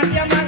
cambia más.